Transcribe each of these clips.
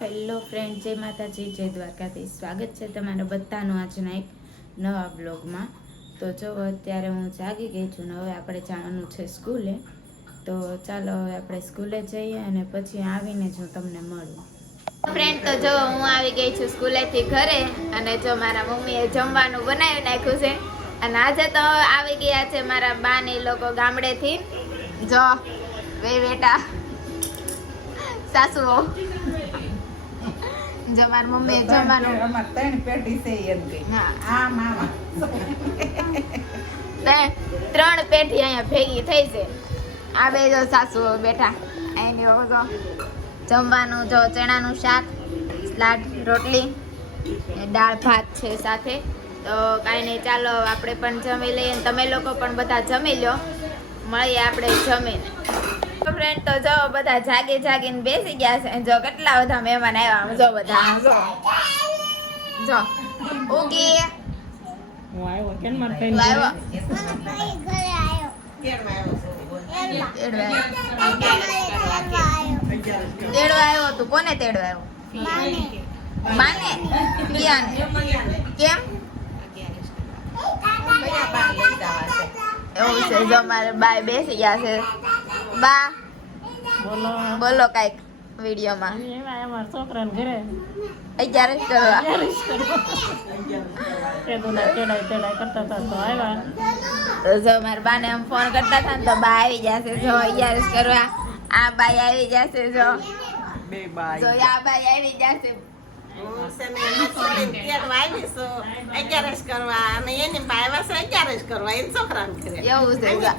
Hello friend, જય માતાજી, જય દ્વારકાધીશ. સ્વાગત છે તમારા બધાનું આજના એક નવા બ્લોગમાં. તો જો અત્યારે હું જાગી ગઈ છું ને હવે આપણે જવાનું છે સ્કૂલે. તો ચાલો હવે આપણે સ્કૂલે જઈએ અને પછી આવીને જ હું તમને મળું. ફ્રેન્ડ, તો જો હું આવી ગઈ છું સ્કૂલેથી ઘરે અને જો મારા મમ્મીએ જમવાનું બનાવી નાખ્યું છે. અને આજે તો આવી ગયા છે મારા બા ને લોકો ગામડેથી. જો બે બેટા સાસુઓ જો મારી મમ્મી જમવાનું અમાર 3 પેટી છે એમ કે હા મામા 3 પેટી અહીંયા ભેગી થઈ છે. આ બે જો સાસુઓ બેઠા એની જો જમવાનું જો ચણાનું શાક, સલાડ, રોટલી, દાળ ભાત છે સાથે. તો કાંઈ નહીં, ચાલો આપણે પણ જમી લઈએ અને તમે લોકો પણ બધા જમી લો. મળીએ આપણે જમીને. ફ્રેન્ડ, તો જો બધા જાગીને બેસી ગયા છે. જો કેટલા બધા મહેમાન આવ્યા. જો બધા જો ઉગી હું આવ્યો કેન માર તું આવ્યો તેડવા આવ્યો તું. કોને તેડવા આવ્યો? બાને પિયાને કેમ એવું છે? જો મારે બાય બેસી ગયા છે. બા બોલો કાઈક વિડીયોમાં. અમાર છોકરાને ઘરે 11 કરવા તેડાઈ કરતા હતા તો આવ્યા. તો જો મારા બાને આમ ફોન કરતા હતા ને તો બા આવી જશે. જો 11 કરવા આ બાઈ આવી જશે. જો બે બાઈ જો આ બાઈ આવી જશે. એવું છે?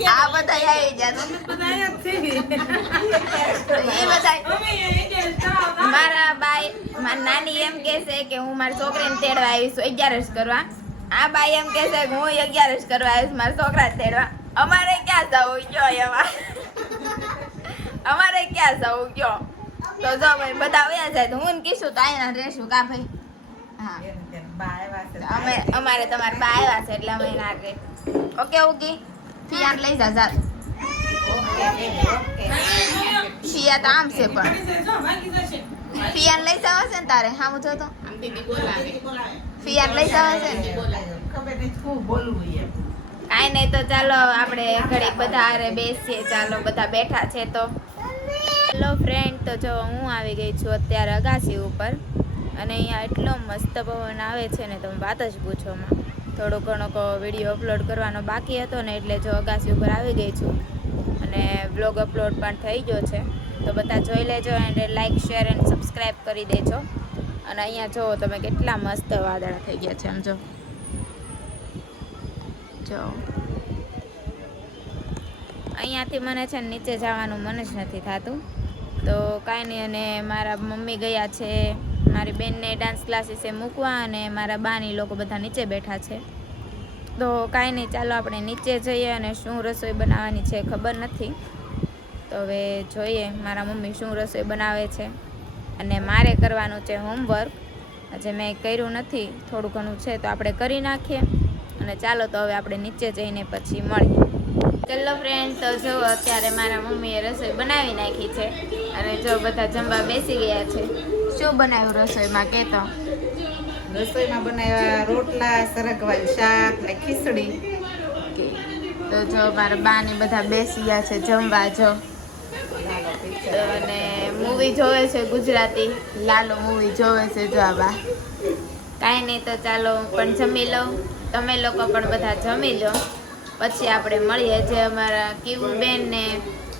આ બધા આવી જશે. મારા બાઈ મારી નાની એમ કહેશે કે હું મારી છોકરીને તેડવા આવીશું 11 કરવા. આ બાઈ એમ કહેશે કે હું 11 કરવા આવીશ મારા છોકરાને તેડવા. અમારે ક્યાં જવું કયો એમાં? અમારે ક્યાં જવું કયો? તો જો ભાઈ બધા આવ્યા જાય તો હું ને કીશું તો અહીંયા રહેશું કા ભાઈ? હા, અમારે તમારે બા આવ્યા છે એટલે અમે ના રહે. ઓકે ઓકે, ફિયાન લઈ જા જા. ફિયા તો આમ છે પણ ફિયાન લઈ જવા છે ને તારે. હા હું જો તો ફિયાન લઈ જવા છે ને. કાંઈ નહીં, તો ચાલો આપણે ઘડીક બધા હારે બેસીએ. ચાલો બધા બેઠા છે તો. હેલો ફ્રેન્ડ, તો જો હું આવી ગઈ છું અત્યારે અગાસી ઉપર અને અહીંયા એટલો મસ્ત પવન આવે છે ને તમે વાત જ પૂછોમાં. થોડો ઘણો વિડીયો અપલોડ કરવાનો બાકી હતો ને એટલે જો અગાસી ઉપર આવી ગઈ છું અને બ્લોગ અપલોડ પણ થઈ ગયો છે. તો બધા જોઈ લેજો and like, share and subscribe કરી દેજો. અને અહીંયા જુઓ તમે કેટલા મસ્ત વાદળા થઈ ગયા છે. આમ જો અહીંયાથી મને છે ને નીચે જવાનું મન જ નથી થતું. તો કાંઈ નહીં, અને મારા મમ્મી ગયા છે મારી બેનને ડાન્સ ક્લાસીસે મૂકવા અને મારા બાની લોકો બધા નીચે બેઠા છે. તો કાંઈ નહીં, ચાલો આપણે નીચે જઈએ અને શું રસોઈ બનાવવાની છે ખબર નથી. તો હવે જોઈએ મારા મમ્મી શું રસોઈ બનાવે છે. અને મારે કરવાનું છે હોમવર્ક. આજે મેં કર્યું નથી, થોડું ઘણું છે તો આપણે કરી નાખીએ. અને ચાલો તો હવે આપણે નીચે જઈને પછી મળીએ. ચલો ફ્રેન્ડ, તો જો અત્યારે મારા મમ્મીએ રસોઈ બનાવી નાખી છે અને જો બધા જમવા બેસી ગયા છે. શું બનાવ્યું રસોઈમાં કે તો? રસોઈમાં બનાવ્યા રોટલા, સરગવાનું શાક ને ખીચડી. તો જો મારા બા ને બધા બેસી ગયા છે જમવા. જો અને મૂવી જોવે છે ગુજરાતી, લાલો મૂવી જોવે છે. જો આ બા. કાંઈ નહીં, તો ચાલો હું પણ જમી લઉં, તમે લોકો પણ બધા જમી લો, પછી આપણે મળીએ. જે અમારા કીવુબેન ને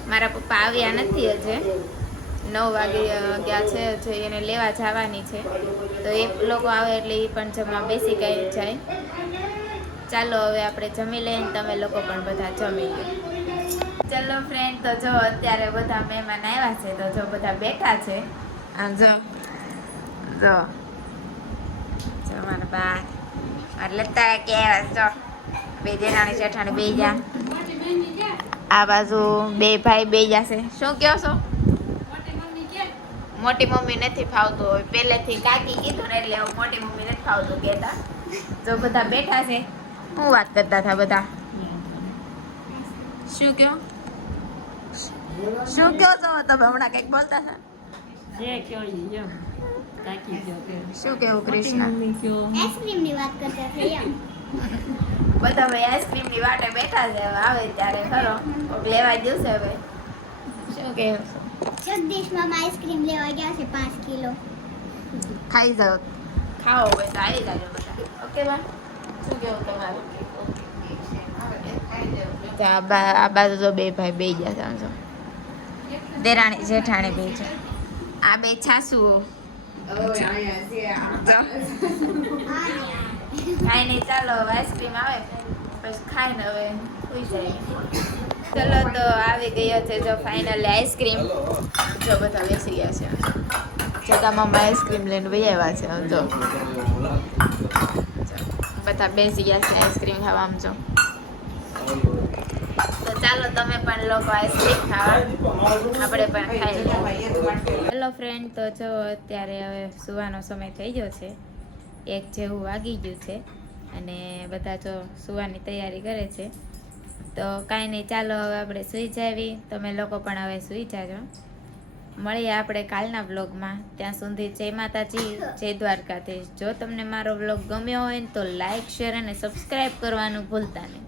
મારા પપ્પા આવ્યા નથી હજે, 9 વાગે ગયા છે. હજે એને લેવા જવાની છે તો એ લોકો આવે એટલે એ પણ જમવા બેસી ગઈ જાય. ચાલો હવે આપણે જમી લઈએ, તમે લોકો પણ બધા જમી લો. ચલો ફ્રેન્ડ, તો જો અત્યારે બધા મહેમાન આવ્યા છે તો જો બધા બેઠા છે. આમ જો જો જો મારા બા એટલે તારા કેવા જો બે દેરાણી જેઠાણી બે જા. આ બાજુ બે ભાઈ બે જશે. શું કહો છો? મોટી મમ્મી નથી ફાવતું. હોય પહેલેથી કાકી કીધું ને એટલે મોટી મમ્મી નથી ફાવતું કહેતા. જો બધા બેઠા છે. શું વાત કરતા હતા બધા? શું કહો છો તમે? હમણાં કંઈક બોલતા હતા. જે કયો ઈ એમ કાકી કયો તે શું કેવું કૃષ્ણ મમ્મી કયો આઈસ્ક્રીમની વાત કરતા હતા એમ. બધા ભાઈ આઈસ્ક્રીમ ની વાટે બેઠા છે હવે આવે ત્યારે ખરો કોક લેવા જશે હવે શું કેવું જગદીશ મામા આઈસ્ક્રીમ લેવા ગયા છે 5 કિલો. ખાઈ જાઓ ખાઓ હોય તો આવી જાજો બધા ઓકે બા શું કેવું તમારું તો આ બાજુ તો બે ભાઈ બે ગયા છે આમ જો દેરાણી જેઠાણી બે છે આ બે છાસુઓ ખાઈ નહીં ચાલો હવે આઈસ્ક્રીમ આવે પછી ખાઈને હવે સુઈ જાય ચલો તો આવી ગયો છે જો ફાઇનલી આઈસ્ક્રીમ જો બધા બેસી ગયા છે જગામાં આઈસ્ક્રીમ લઈને વહી આવ્યા છે જો બધા બેસી ગયા છે આઈસ્ક્રીમ ખાવા આમ જો તો ચાલો તમે પણ લોકો આઈસ્ક્રીમ ખાવા આપણે પણ ખાઈ લઈએ હેલો ફ્રેન્ડ તો જો અત્યારે હવે સુવાનો સમય થઈ ગયો છે 1 જેવું વાગી ગયું છે અને બધા જો સુવાની તૈયારી કરે છે તો કાંઈ નહીં ચાલો હવે આપણે સૂઈ જાવી તમે લોકો પણ હવે સૂઈ જાજો મળીએ આપણે કાલના વ્લોગમાં ત્યાં સુધી જય માતાજી જય દ્વારકાધીશ જો તમને મારો વ્લોગ ગમ્યો હોય ને તો લાઈક શેર અને સબસ્ક્રાઈબ કરવાનું ભૂલતા નહીં